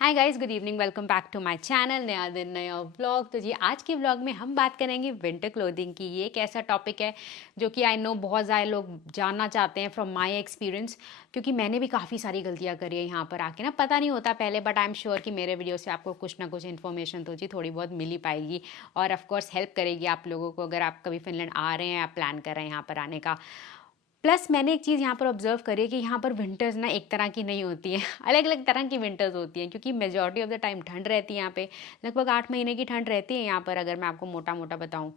Hi guys, good evening, welcome back to my channel. नया दिन नया व्लॉग। तो जी आज के व्लॉग में हम बात करेंगे विंटर क्लोथिंग की। ये एक ऐसा टॉपिक है जो कि आई नो बहुत ज़्यादा लोग जानना चाहते हैं फ्रॉम माय एक्सपीरियंस, क्योंकि मैंने भी काफ़ी सारी गलतियां करी है यहाँ पर आके ना। पता नहीं होता पहले, बट आई एम श्योर कि मेरे वीडियो से आपको कुछ ना कुछ इन्फॉर्मेशन तो जी थोड़ी बहुत मिल ही पाएगी और ऑफकोर्स हेल्प करेगी आप लोगों को, अगर आप कभी फिनलैंड आ रहे हैं या प्लान कर रहे हैं यहाँ पर आने का। प्लस मैंने एक चीज़ यहाँ पर ऑब्जर्व करी है कि यहाँ पर विंटर्स ना एक तरह की नहीं होती है अलग अलग तरह की विंटर्स होती हैं, क्योंकि मेजॉरिटी ऑफ द टाइम ठंड रहती है यहाँ पे। लगभग 8 महीने की ठंड रहती है यहाँ पर, अगर मैं आपको मोटा मोटा बताऊँ।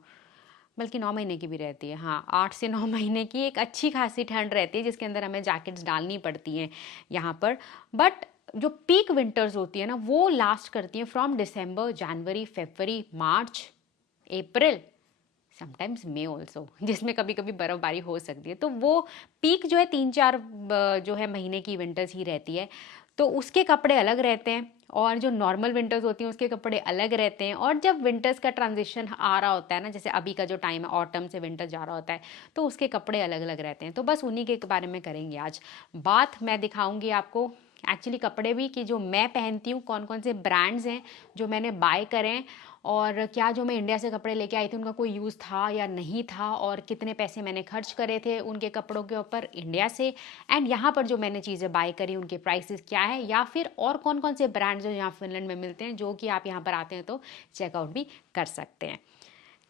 बल्कि 9 महीने की भी रहती है, हाँ 8 से 9 महीने की एक अच्छी खासी ठंड रहती है, जिसके अंदर हमें जैकेट्स डालनी पड़ती हैं यहाँ पर। बट जो पीक विंटर्स होती है ना, वो लास्ट करती हैं from December, January, February, March, April, sometimes may also, जिसमें कभी कभी बर्फबारी हो सकती है। तो वो पीक जो है 3-4 जो है महीने की विंटर्स ही रहती है। तो उसके कपड़े अलग रहते हैं, और जो नॉर्मल विंटर्स होती हैं उसके कपड़े अलग रहते हैं। और जब विंटर्स का ट्रांजिशन आ रहा होता है ना, जैसे अभी का जो टाइम है ऑटम से विंटर जा रहा होता है, तो उसके कपड़े अलग अलग रहते हैं। तो बस उन्हीं के बारे में करेंगे आज बात। मैं दिखाऊंगी आपको एक्चुअली कपड़े भी कि जो मैं पहनती हूँ, कौन कौन से ब्रांड्स हैं जो मैंने बाय करे हैं, और क्या जो मैं इंडिया से कपड़े लेके आई थी उनका कोई यूज़ था या नहीं था, और कितने पैसे मैंने खर्च करे थे उनके कपड़ों के ऊपर इंडिया से, एंड यहाँ पर जो मैंने चीज़ें बाय करी उनके प्राइसेस क्या है, या फिर और कौन कौन से ब्रांड्स जो यहाँ फिनलैंड में मिलते हैं जो कि आप यहाँ पर आते हैं तो चेकआउट भी कर सकते हैं।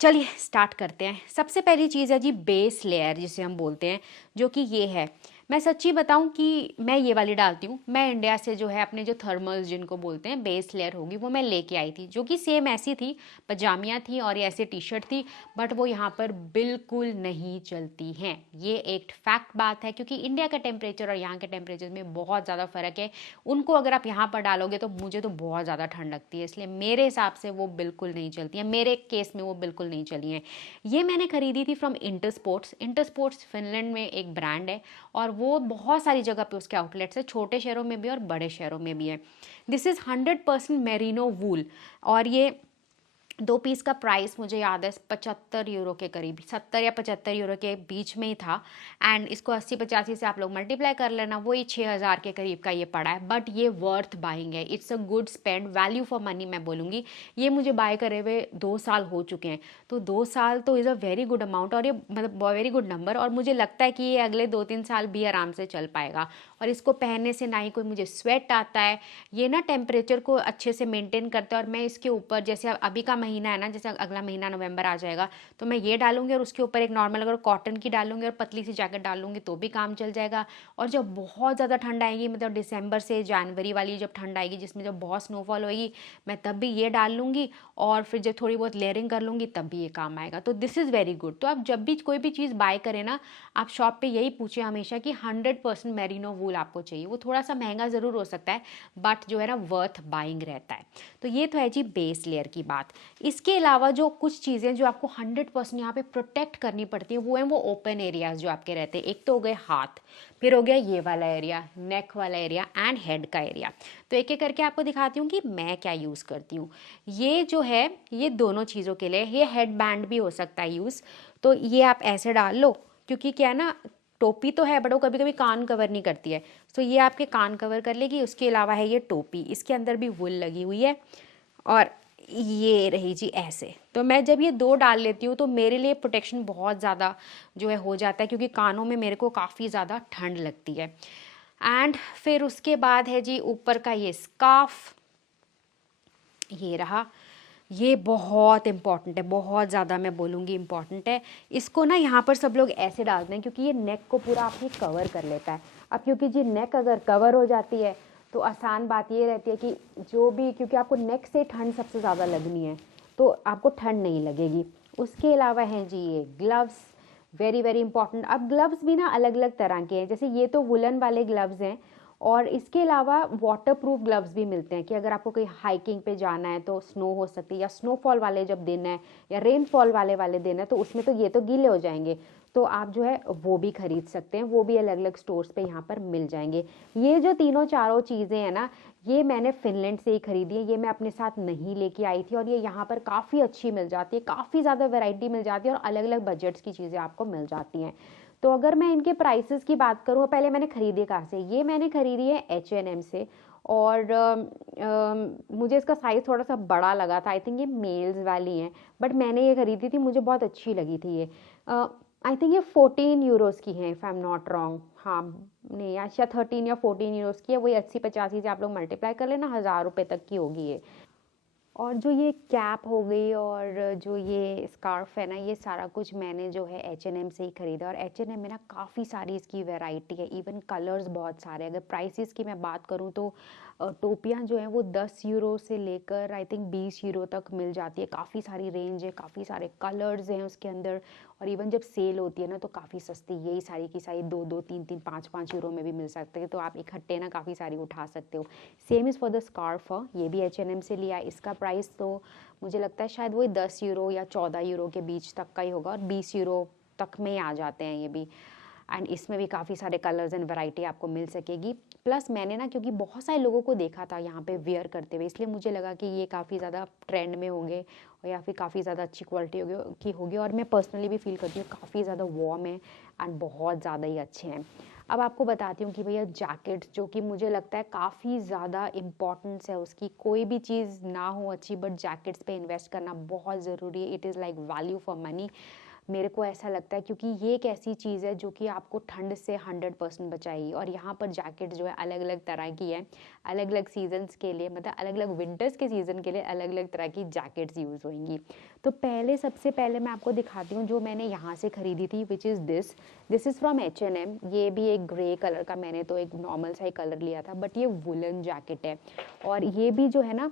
चलिए स्टार्ट करते हैं। सबसे पहली चीज़ है जी बेस लेयर, जिसे हम बोलते हैं, जो कि ये है। मैं सच्ची बताऊं कि मैं ये वाली डालती हूँ। मैं इंडिया से जो है अपने जो थर्मल्स जिनको बोलते हैं बेस लेयर होगी, वो मैं लेके आई थी, जो कि सेम ऐसी थी, पजामियाँ थी और ये ऐसे टी शर्ट थी। बट वो यहाँ पर बिल्कुल नहीं चलती हैं। ये एक फैक्ट बात है, क्योंकि इंडिया का टेम्परेचर और यहाँ के टेम्परेचर में बहुत ज़्यादा फ़र्क है। उनको अगर आप यहाँ पर डालोगे तो मुझे तो बहुत ज़्यादा ठंड लगती है, इसलिए मेरे हिसाब से वो बिल्कुल नहीं चलती है। मेरे केस में वो बिल्कुल नहीं चली हैं। ये मैंने खरीदी थी from inter sports. Inter sports Finland में एक ब्रांड है, और वो बहुत सारी जगह पे उसके आउटलेट्स है, छोटे शहरों में भी और बड़े शहरों में भी है। दिस इज़ 100% मेरिनो वूल, और ये 2 पीस का प्राइस मुझे याद है 75 यूरो के करीब, 70 या 75 यूरो के बीच में ही था। एंड इसको 80-85 से आप लोग मल्टीप्लाई कर लेना, वही 6,000 के करीब का ये पड़ा है। बट ये वर्थ बाइंग है, it's a good spend, value for money मैं बोलूँगी। ये मुझे बाय करे हुए 2 साल हो चुके हैं, तो 2 साल तो is a very good amount, और ये मतलब वेरी गुड नंबर। और मुझे लगता है कि ये अगले 2-3 साल भी आराम से चल पाएगा। और इसको पहनने से ना ही कोई मुझे स्वेट आता है, ये ना टेम्परेचर को अच्छे से मेंटेन करता है। और मैं इसके ऊपर, जैसे अभी का महीना है ना, जैसे अगला महीना नवंबर आ जाएगा, तो मैं ये डालूंगी और उसके ऊपर एक नॉर्मल अगर कॉटन की डालूंगी और पतली सी जैकेट डालूंगी तो भी काम चल जाएगा। और जब बहुत ज़्यादा ठंड आएगी, मतलब दिसंबर से जनवरी वाली जब ठंड आएगी, जिसमें जब बहुत स्नोफॉल होएगी, मैं तब भी ये डाल लूँगी, और फिर जब थोड़ी बहुत लेयरिंग कर लूँगी तब भी ये काम आएगा। तो दिस इज़ वेरी गुड। तो आप जब भी कोई भी चीज़ बाय करें ना, आप शॉप पे यही पूछें हमेशा कि 100% मेरिनो वूल आपको चाहिए। वो थोड़ा सा महंगा ज़रूर हो सकता है, बट जो है ना वर्थ बाइंग रहता है। तो ये तो है जी बेस लेयर की बात। इसके अलावा जो कुछ चीज़ें जो आपको 100% यहाँ पे प्रोटेक्ट करनी पड़ती है, वो है वो ओपन एरियाज जो आपके रहते हैं। एक तो हो गए हाथ, फिर हो गया ये वाला एरिया, नेक वाला एरिया, एंड हेड का एरिया। तो एक एक करके आपको दिखाती हूँ कि मैं क्या यूज़ करती हूँ। ये जो है, ये दोनों चीज़ों के लिए, ये हेड बैंड भी हो सकता है यूज़। तो ये आप ऐसे डाल लो, क्योंकि क्या है ना, टोपी तो है बट वो कभी कभी कान कवर नहीं करती है, तो ये आपके कान कवर कर लेगी। उसके अलावा है ये टोपी, इसके अंदर भी वुल लगी हुई है, और ये रही जी ऐसे। तो मैं जब ये 2 डाल लेती हूँ तो मेरे लिए प्रोटेक्शन बहुत ज़्यादा जो है हो जाता है, क्योंकि कानों में मेरे को काफ़ी ज़्यादा ठंड लगती है। एंड फिर उसके बाद है जी ऊपर का ये स्कार्फ, ये रहा। ये बहुत इंपॉर्टेंट है, बहुत ज़्यादा मैं बोलूँगी इंपॉर्टेंट है। इसको ना यहाँ पर सब लोग ऐसे डालते हैं, क्योंकि ये नेक को पूरा आपकी कवर कर लेता है। अब क्योंकि जी नेक अगर कवर हो जाती है तो आसान बात ये रहती है कि जो भी, क्योंकि आपको नेक से ठंड सबसे ज़्यादा लगनी है, तो आपको ठंड नहीं लगेगी। उसके अलावा हैं जी ये ग्लव्स, वेरी वेरी इंपॉर्टेंट। अब ग्लव्स भी ना अलग अलग तरह के हैं, जैसे ये तो वुलन वाले ग्लव्स हैं, और इसके अलावा वाटर प्रूफ ग्लव्स भी मिलते हैं कि अगर आपको कहीं हाइकिंग पे जाना है तो स्नो हो सकती है, या स्नोफॉल वाले जब दिन है या रेनफॉल वाले दिन है तो उसमें तो ये तो गीले हो जाएंगे, तो आप जो है वो भी खरीद सकते हैं। वो भी अलग अलग स्टोर्स पे यहाँ पर मिल जाएंगे। ये जो तीनों चारों चीज़ें हैं ना, ये मैंने फिनलैंड से ही खरीदी है, ये मैं अपने साथ नहीं लेके आई थी, और ये यहाँ पर काफ़ी अच्छी मिल जाती है, काफ़ी ज़्यादा वैरायटी मिल जाती है और अलग अलग बजट्स की चीज़ें आपको मिल जाती हैं। तो अगर मैं इनके प्राइसेस की बात करूँ, पहले मैंने खरीदी कहाँ से, ये मैंने खरीदी है H&M से, और मुझे इसका साइज़ थोड़ा सा बड़ा लगा था, आई थिंक ये मेल्स वाली हैं, बट मैंने ये खरीदी थी, मुझे बहुत अच्छी लगी थी ये। आई थिंक ये 14 यूरोज़ की है, if I am not wrong. हाँ, नहीं, अच्छा 13 या 14 यूरोज़ की है, वही 80-85 से आप लोग मल्टीप्लाई कर लेना, 1000 रुपये तक की होगी ये। और जो ये कैप हो गई और जो ये स्कार्फ है ना, ये सारा कुछ मैंने जो है H&M से ही खरीदा, और H&M में ना काफ़ी सारी इसकी वैरायटी है, इवन कलर्स बहुत सारे। अगर प्राइसेस की मैं बात करूँ तो टोपियाँ जो हैं वो 10 यूरो से लेकर आई थिंक 20 यूरो तक मिल जाती है। काफ़ी सारी रेंज है, काफ़ी सारे कलर्स हैं उसके अंदर, और इवन जब सेल होती है ना तो काफ़ी सस्ती, यही सारी की सारी 2-2, 3-3, 5-5 यूरो में भी मिल सकते हैं, तो आप इकट्ठे ना काफ़ी सारी उठा सकते हो। Same is for the scarf, ये भी H&M से लिया। इसका प्राइस तो मुझे लगता है शायद वही 10 यूरो या 14 यूरो के बीच तक का ही होगा, और 20 यूरो तक में ही आ जाते हैं ये भी। एंड इसमें भी काफ़ी सारे कलर्स एंड वैरायटी आपको मिल सकेगी। प्लस मैंने ना, क्योंकि बहुत सारे लोगों को देखा था यहाँ पे वेयर करते हुए, इसलिए मुझे लगा कि ये काफ़ी ज़्यादा ट्रेंड में होंगे और या फिर काफ़ी ज़्यादा अच्छी क्वालिटी होगी, और मैं पर्सनली भी फील करती हूँ काफ़ी ज़्यादा वार्म है एंड बहुत ज़्यादा ही अच्छे हैं। अब आपको बताती हूँ कि भैया जैकेट्स, जो कि मुझे लगता है काफ़ी ज़्यादा इम्पॉर्टेंस है उसकी, कोई भी चीज़ ना हो अच्छी, बट जैकेट्स पे इन्वेस्ट करना बहुत ज़रूरी है। It is like value for money, मेरे को ऐसा लगता है, क्योंकि ये एक ऐसी चीज़ है जो कि आपको ठंड से 100% बचाएगी। और यहाँ पर जैकेट जो है अलग अलग तरह की है, अलग अलग सीजन्स के लिए, मतलब अलग अलग विंटर्स के सीज़न के लिए अलग अलग तरह की जैकेट्स यूज़ होंगी। तो सबसे पहले मैं आपको दिखाती हूँ जो मैंने यहाँ से खरीदी थी, which is this is from H&M। ये भी एक ग्रे कलर का, मैंने तो एक नॉर्मल सा ही कलर लिया था, बट ये वुलन जैकेट है, और ये भी जो है ना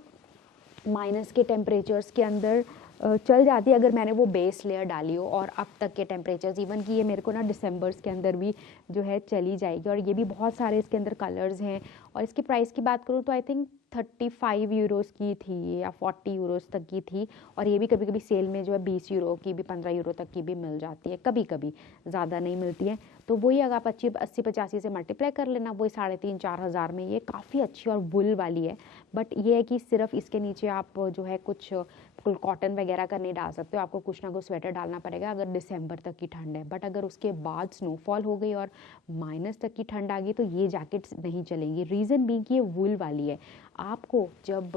माइनस के टेम्परेचर्स के अंदर चल जाती है अगर मैंने वो बेस लेयर डाली हो। और अब तक के टेम्परेचर्स, इवन कि ये मेरे को ना दिसंबर्स के अंदर भी जो है चली जाएगी। और ये भी बहुत सारे इसके अंदर कलर्स हैं, और इसकी प्राइस की बात करूँ तो आई थिंक 35 यूरोज़ की थी या 40 यूरोज़ तक की थी। और ये भी कभी कभी सेल में जो है 20 यूरो की भी, 15 यूरो तक की भी मिल जाती है, कभी कभी, ज़्यादा नहीं मिलती है। तो वही अगर आप 80-85 से मल्टीप्लाई कर लेना, वही 3,500-4 हज़ार में ये काफ़ी अच्छी और वुल वाली है। बट ये है कि सिर्फ इसके नीचे आप जो है कुछ फुल कॉटन वगैरह का नहीं डाल सकते हो, आपको कुछ ना कुछ स्वेटर डालना पड़ेगा अगर दिसंबर तक की ठंड है। बट अगर उसके बाद स्नोफॉल हो गई और माइनस तक की ठंड आ गई तो ये जैकेट्स नहीं चलेंगी। रीज़न भी कि ये वुल वाली है, आपको जब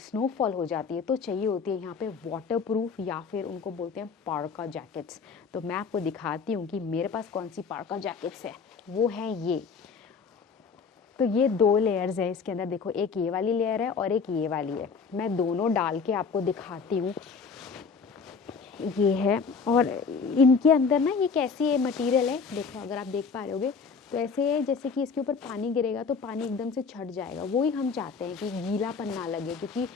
स्नोफॉल हो जाती है तो चाहिए होती है यहाँ पे वाटर प्रूफ, या फिर उनको बोलते हैं पार्का जैकेट्स। तो मैं आपको दिखाती हूँ कि मेरे पास कौन सी पार्का जैकेट्स है। वो हैं ये, तो ये 2 लेयर्स है इसके अंदर, देखो एक ये वाली लेयर है और एक ये वाली है। मैं दोनों डाल के आपको दिखाती हूँ। ये है, और इनके अंदर ना ये कैसी है मटेरियल है, देखो अगर आप देख पा रहे होगे तो ऐसे है जैसे कि इसके ऊपर पानी गिरेगा तो पानी एकदम से छट जाएगा। वही हम चाहते हैं कि गीलापन ना लगे, क्योंकि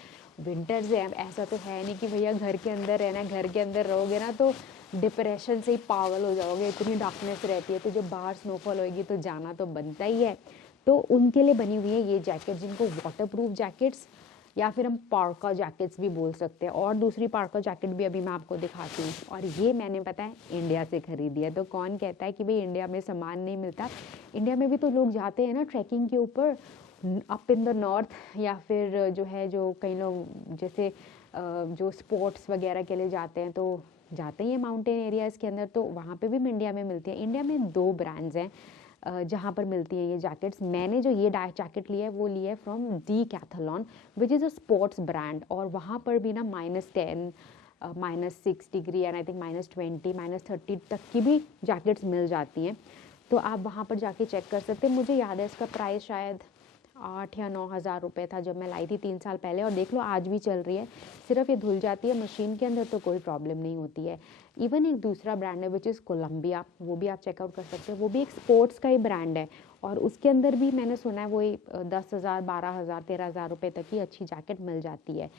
विंटर्स है, ऐसा तो है नहीं कि भैया घर के अंदर रहना, घर के अंदर रहोगे ना तो डिप्रेशन से ही पागल हो जाओगे, इतनी डार्कनेस रहती है। तो जब बाहर स्नोफॉल होगी तो जाना तो बनता ही है। तो उनके लिए बनी हुई है ये जैकेट, जिनको वाटर प्रूफ जैकेट्स या फिर हम पार्का जैकेट्स भी बोल सकते हैं। और दूसरी पार्का जैकेट भी अभी मैं आपको दिखाती हूँ, और ये मैंने पता है इंडिया से खरीदी है। तो कौन कहता है कि भाई इंडिया में सामान नहीं मिलता, इंडिया में भी तो लोग जाते हैं ना ट्रैकिंग के ऊपर, अप इन द नॉर्थ, या फिर जो है जो कई लोग जैसे जो स्पोर्ट्स वगैरह के लिए जाते हैं तो जाते ही हैं माउंटेन एरियाज़ के अंदर, तो वहाँ पे भी इंडिया में मिलती है। इंडिया में 2 ब्रांड्स हैं जहाँ पर मिलती है ये जैकेट्स। मैंने जो ये जैकेट लिया है वो लिया है from Decathlon, which is a sports brand, और वहाँ पर भी ना -10, -6 डिग्री एंड आई थिंक -20, -30 तक की भी जैकेट्स मिल जाती हैं। तो आप वहाँ पर जाके चेक कर सकते हैं। मुझे याद है इसका प्राइस शायद 8 या 9 हज़ार रुपये था जब मैं लाई थी 3 साल पहले, और देख लो आज भी चल रही है। सिर्फ ये धुल जाती है मशीन के अंदर तो कोई प्रॉब्लम नहीं होती है। इवन एक दूसरा ब्रांड है विच इज़ कोलम्बिया, वो भी आप चेकआउट कर सकते हैं, वो भी एक स्पोर्ट्स का ही ब्रांड है, और उसके अंदर भी मैंने सुना है वही 10 हज़ार, 12 हज़ार, 13 हज़ार रुपये तक की अच्छी जैकेट मिल जाती है।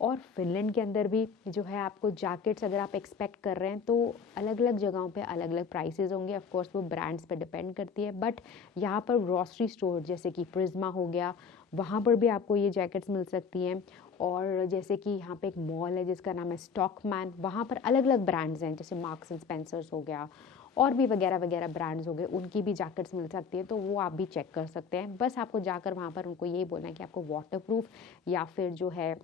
और फिनलैंड के अंदर भी जो है आपको जैकेट्स अगर आप एक्सपेक्ट कर रहे हैं तो अलग अलग जगहों पे अलग अलग प्राइसेस होंगे, ऑफ कोर्स वो ब्रांड्स पे डिपेंड करती है। बट यहाँ पर ग्रॉसरी स्टोर जैसे कि प्रिज्मा हो गया, वहाँ पर भी आपको ये जैकेट्स मिल सकती हैं। और जैसे कि यहाँ पे एक मॉल है जिसका नाम है स्टॉकमैन, वहाँ पर अलग अलग ब्रांड्स हैं, जैसे मार्क्स एंड स्पेंसर्स हो गया और भी वगैरह वगैरह ब्रांड्स हो गए, उनकी भी जैकेट्स मिल सकती है, तो वो आप भी चेक कर सकते हैं। बस आपको जाकर वहाँ पर उनको यही बोलना है कि आपको वाटरप्रूफ या फिर जो है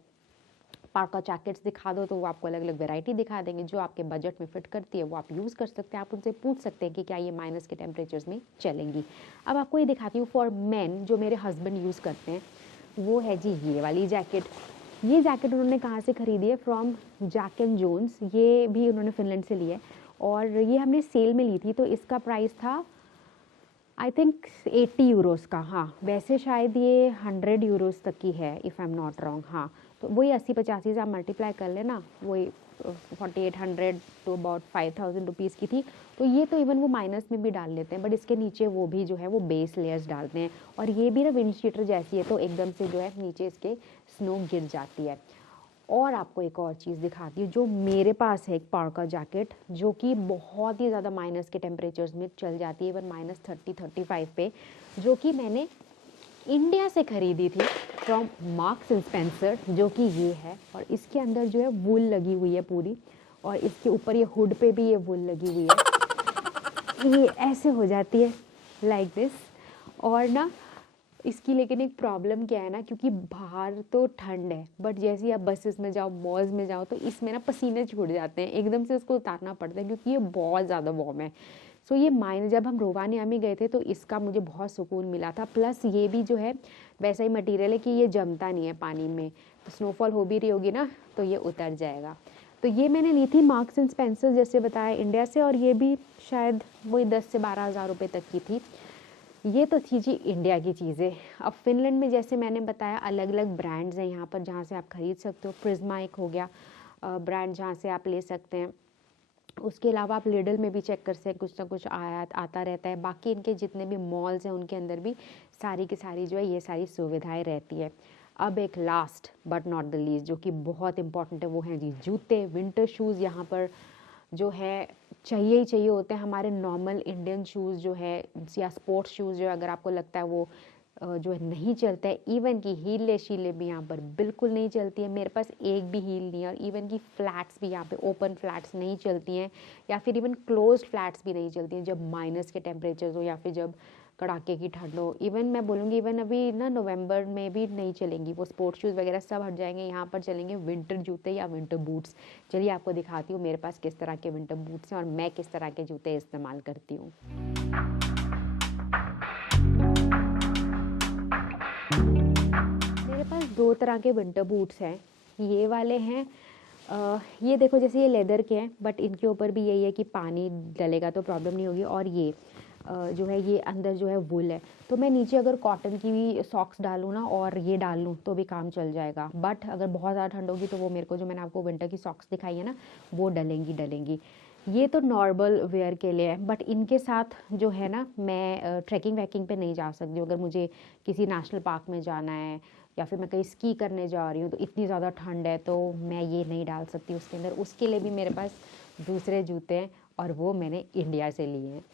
पार्का जैकेट्स दिखा दो, तो वो आपको अलग अलग वैरायटी दिखा देंगे जो आपके बजट में फिट करती है, वो आप यूज़ कर सकते हैं। आप उनसे पूछ सकते हैं कि क्या ये माइनस के टेम्परेचर्स में चलेंगी। अब आपको ये दिखाती हूँ फॉर मेन, जो मेरे हस्बैंड यूज़ करते हैं, वो है जी ये वाली जैकेट। ये जैकेट उन्होंने कहाँ से खरीदी है? From Jack and Jones. ये भी उन्होंने फिनलैंड से ली है और ये हमने सेल में ली थी, तो इसका प्राइस था आई थिंक 80 यूरोस का। हाँ, वैसे शायद ये 100 यूरोस तक की है if I am not wrong. हाँ, तो वही 80-85 से आप मल्टीप्लाई कर लेना, वही 4800 टू अबाउट 5000 रुपीज़ की थी। तो ये तो इवन वो माइनस में भी डाल लेते हैं, बट इसके नीचे वो भी जो है वो बेस लेयर्स डालते हैं। और ये भी ना विंड शीटर जैसी है, तो एकदम से जो है नीचे इसके स्नो गिर जाती है। और आपको एक और चीज़ दिखाती हूँ, जो मेरे पास है एक पार्का जैकेट, जो कि बहुत ही ज़्यादा माइनस के टेम्परेचर्स में चल जाती है, इवन -30-35 पे, जो कि मैंने इंडिया से खरीदी थी फ्रॉम मार्क्स एंड स्पेंसर, जो कि ये है। और इसके अंदर जो है वूल लगी हुई है पूरी, और इसके ऊपर ये हुड पे भी ये वूल लगी हुई है। ये ऐसे हो जाती है लाइक दिस। और ना इसकी लेकिन एक प्रॉब्लम क्या है ना, क्योंकि बाहर तो ठंड है, बट जैसे ही आप बसेस में जाओ, मॉल्स में जाओ, तो इसमें ना पसीने छूट जाते हैं, एकदम से इसको उतारना पड़ता है क्योंकि ये बहुत ज़्यादा वार्म है। सो ये मायने, जब हम रोवानियामी गए थे तो इसका मुझे बहुत सुकून मिला था। प्लस ये भी जो है वैसा ही मटीरियल है कि ये जमता नहीं है पानी में, तो स्नोफॉल हो भी रही होगी ना तो ये उतर जाएगा। तो ये मैंने ली थी मार्क्स एंड स्पेंसर जैसे बताया इंडिया से, और ये भी शायद वही 10 से 12 हज़ार रुपये तक की थी। ये तो थी जी इंडिया की चीज़ें। अब फिनलैंड में जैसे मैंने बताया अलग अलग ब्रांड्स हैं यहाँ पर जहाँ से आप ख़रीद सकते हो। प्रिज्मा एक हो गया ब्रांड जहाँ से आप ले सकते हैं। उसके अलावा आप लिडल में भी चेक कर सकते हैं, कुछ ना कुछ आता रहता है। बाकी इनके जितने भी मॉल्स हैं उनके अंदर भी सारी की सारी जो है ये सारी सुविधाएं रहती है। अब एक last but not the least जो कि बहुत इंपॉर्टेंट है, वो है जी जूते, विंटर शूज़। यहाँ पर जो है चाहिए ही चाहिए होते हैं। हमारे नॉर्मल इंडियन शूज़ जो है या स्पोर्ट्स शूज़ जो है, अगर आपको लगता है वो जो है नहीं चलता है, इवन की हीलें शीलें भी यहाँ पर बिल्कुल नहीं चलती है। मेरे पास एक भी हील नहीं है, और इवन की फ्लैट्स भी यहाँ पे ओपन फ्लैट्स नहीं चलती हैं, या फिर इवन क्लोज्ड फ्लैट्स भी नहीं चलती हैं जब माइनस के टेम्परेचर्स हो या फिर जब कड़ाके की ठंड हो। इवन मैं बोलूँगी इवन अभी ना नवंबर में भी नहीं चलेंगी वो स्पोर्ट्स शूज़ वगैरह, सब हट जाएंगे। यहाँ पर चलेंगे विंटर जूते या विंटर बूट्स। चलिए आपको दिखाती हूँ मेरे पास किस तरह के विंटर बूट्स हैं और मैं किस तरह के जूते इस्तेमाल करती हूँ। मेरे पास दो तरह के विंटर बूट्स हैं। ये वाले हैं ये देखो जैसे ये लेदर के हैं, बट इनके ऊपर भी यही है कि पानी डलेगा तो प्रॉब्लम नहीं होगी। और ये जो है ये अंदर जो है वुल है, तो मैं नीचे अगर कॉटन की भी सॉक्स डालूँ ना और ये डाल लूँ तो भी काम चल जाएगा। बट अगर बहुत ज़्यादा ठंड होगी तो वो मेरे को, जो मैंने आपको विंटर की सॉक्स दिखाई है ना, वो डलेंगी। ये तो नॉर्मल वेयर के लिए है, बट इनके साथ जो है ना मैं ट्रैकिंग वैकिंग पे नहीं जा सकती हूँ। अगर मुझे किसी नेशनल पार्क में जाना है या फिर मैं कहीं स्की करने जा रही हूँ तो इतनी ज़्यादा ठंड है तो मैं ये नहीं डाल सकती उसके अंदर। उसके लिए भी मेरे पास दूसरे जूते हैं और वो मैंने इंडिया से लिए हैं।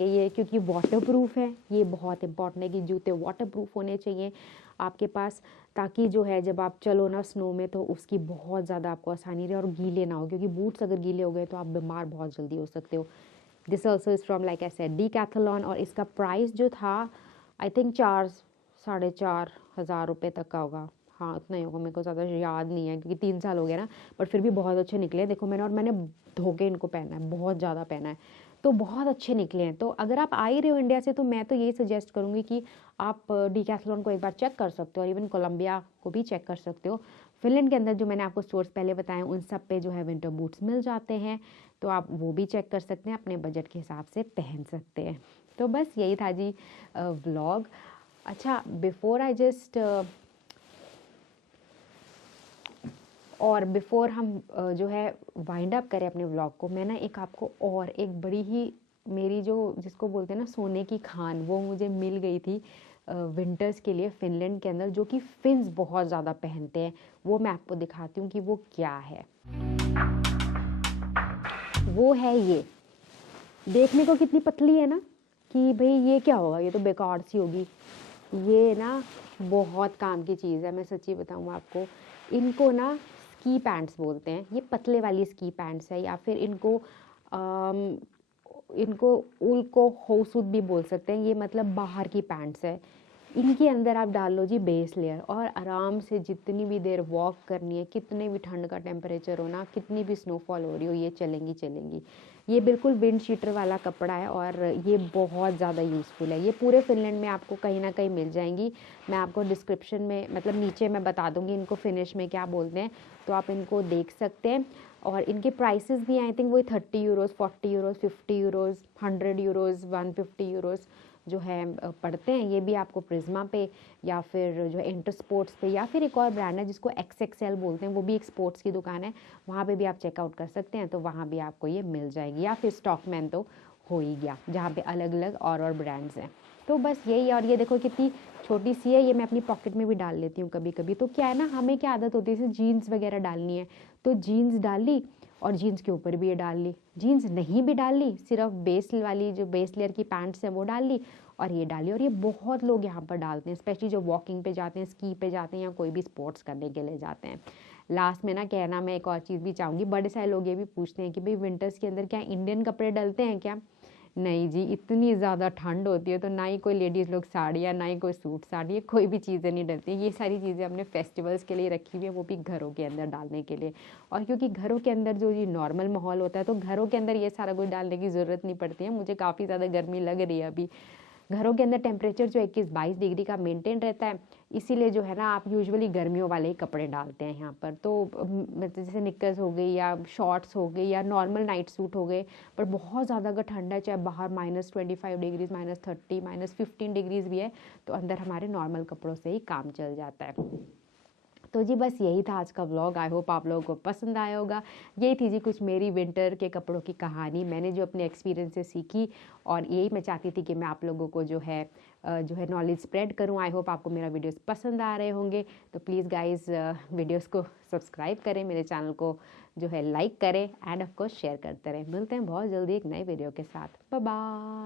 ये क्योंकि वाटरप्रूफ है, ये बहुत इंपॉर्टेंट है कि जूते वाटरप्रूफ होने चाहिए आपके पास, ताकि जो है जब आप चलो ना स्नो में तो उसकी बहुत ज़्यादा आपको आसानी रहे और गीले ना हो, क्योंकि बूट्स अगर गीले हो गए तो आप बीमार बहुत जल्दी हो सकते हो। This also is from like I said Decathlon, और इसका प्राइस जो था आई थिंक 4-4.5 हज़ार रुपये तक का होगा। हाँ उतना ही होगा, मेरे को ज़्यादा याद नहीं है क्योंकि 3 साल हो गया ना, बट फिर भी बहुत अच्छे निकले। देखो मैंने धो के इनको पहना है, बहुत ज़्यादा पहना है, तो बहुत अच्छे निकले हैं। तो अगर आप आ ही रहे हो इंडिया से तो मैं तो यही सजेस्ट करूँगी कि आप डीकैथलॉन को एक बार चेक कर सकते हो, और इवन कोलंबिया को भी चेक कर सकते हो। फिनलैंड के अंदर जो मैंने आपको स्टोर्स पहले बताए उन सब पे जो है विंटर बूट्स मिल जाते हैं, तो आप वो भी चेक कर सकते हैं, अपने बजट के हिसाब से पहन सकते हैं। तो बस यही था जी व्लॉग। अच्छा, बिफोर आई जस्ट और बिफोर हम जो है वाइंड अप करें अपने व्लॉग को, मैं ना एक आपको और एक बड़ी ही मेरी जो जिसको बोलते हैं ना सोने की खान, वो मुझे मिल गई थी विंटर्स के लिए फिनलैंड के अंदर, जो कि फिन्स बहुत ज़्यादा पहनते हैं, वो मैं आपको दिखाती हूँ कि वो क्या है। वो है ये, देखने को कितनी पतली है ना कि भाई ये क्या होगा, ये तो बेकार सी होगी। ये ना बहुत काम की चीज़ है, मैं सच्ची बताऊँ आपको। इनको ना स्की पैंट्स बोलते हैं, ये पतले वाली स्की पैंट्स है, या फिर इनको ऊल को होसूट भी बोल सकते हैं। ये मतलब बाहर की पैंट्स है। इनके अंदर आप डाल लो जी बेस लेयर, और आराम से जितनी भी देर वॉक करनी है, कितने भी ठंड का टेम्परेचर हो ना, कितनी भी स्नोफॉल हो रही हो, ये चलेंगी। ये बिल्कुल विंड शीटर वाला कपड़ा है और ये बहुत ज़्यादा यूज़फुल है। ये पूरे फिनलैंड में आपको कहीं ना कहीं मिल जाएंगी। मैं आपको डिस्क्रिप्शन में, मतलब नीचे मैं बता दूंगी इनको फिनिश में क्या बोलते हैं, तो आप इनको देख सकते हैं। और इनके प्राइसेस भी आई थिंक वही 30 euros, 40 euros, 50 euros, 100 euros, 150 euros जो है पड़ते हैं। ये भी आपको प्रिज्मा पे या फिर जो है इंटर स्पोर्ट्स पे, या फिर एक और ब्रांड है जिसको XXL बोलते हैं, वो भी एक स्पोर्ट्स की दुकान है, वहाँ पे भी आप चेकआउट कर सकते हैं, तो वहाँ भी आपको ये मिल जाएगी। या फिर स्टॉकमैन तो हो ही गया, जहाँ पे अलग अलग और ब्रांड्स हैं। तो बस यही। और ये देखो कितनी छोटी सी है, ये मैं अपनी पॉकेट में भी डाल लेती हूँ कभी कभी। तो क्या है ना, हमें क्या आदत होती है, जैसे जीन्स वगैरह डालनी है तो जीन्स डाल ली, और जीन्स के ऊपर भी ये डाल ली। जीन्स नहीं भी डाल ली, सिर्फ बेस वाली जो बेस लेयर की पैंट्स है वो डाल ली, और ये डाली। और ये बहुत लोग यहाँ पर डालते हैं, स्पेशली जो वॉकिंग पे जाते हैं, स्की पे जाते हैं, या कोई भी स्पोर्ट्स करने के लिए जाते हैं। लास्ट में ना कहना मैं एक और चीज़ भी चाहूँगी, बड़े सारे लोग ये भी पूछते हैं कि भाई विंटर्स के अंदर क्या इंडियन कपड़े डलते हैं क्या? नहीं जी, इतनी ज़्यादा ठंड होती है तो ना ही कोई लेडीज़ लोग साड़ियाँ, ना ही कोई सूट साड़ी, कोई भी चीज़ें नहीं डलती। ये सारी चीज़ें हमने फेस्टिवल्स के लिए रखी हुई है, वो भी घरों के अंदर डालने के लिए। और क्योंकि घरों के अंदर जो ये नॉर्मल माहौल होता है, तो घरों के अंदर ये सारा कुछ डालने की ज़रूरत नहीं पड़ती है। मुझे काफ़ी ज़्यादा गर्मी लग रही है अभी। घरों के अंदर टेम्परेचर जो 21-22 डिग्री का मेंटेन रहता है, इसीलिए जो है ना आप यूजुअली गर्मियों वाले ही कपड़े डालते हैं यहाँ पर। तो मतलब जैसे निक्कर्स हो गई, या शॉर्ट्स हो गई, या नॉर्मल नाइट सूट हो गए। पर बहुत ज़्यादा अगर ठंडा है, चाहे बाहर -25 डिग्रीज, -30, -15 डिग्रीज भी है, तो अंदर हमारे नॉर्मल कपड़ों से ही काम चल जाता है। तो जी बस यही था आज का व्लॉग। आई होप आप लोगों को पसंद आया होगा। यही थी जी कुछ मेरी विंटर के कपड़ों की कहानी, मैंने जो अपने एक्सपीरियंस से सीखी, और यही मैं चाहती थी कि मैं आप लोगों को जो है नॉलेज स्प्रेड करूं। आई होप आपको मेरा वीडियोस पसंद आ रहे होंगे। तो प्लीज़ गाइज़ वीडियोस को सब्सक्राइब करें, मेरे चैनल को जो है लाइक करें, एंड ऑफ कोर्स शेयर करते रहें। मिलते हैं बहुत जल्दी एक नए वीडियो के साथ। Bye bye.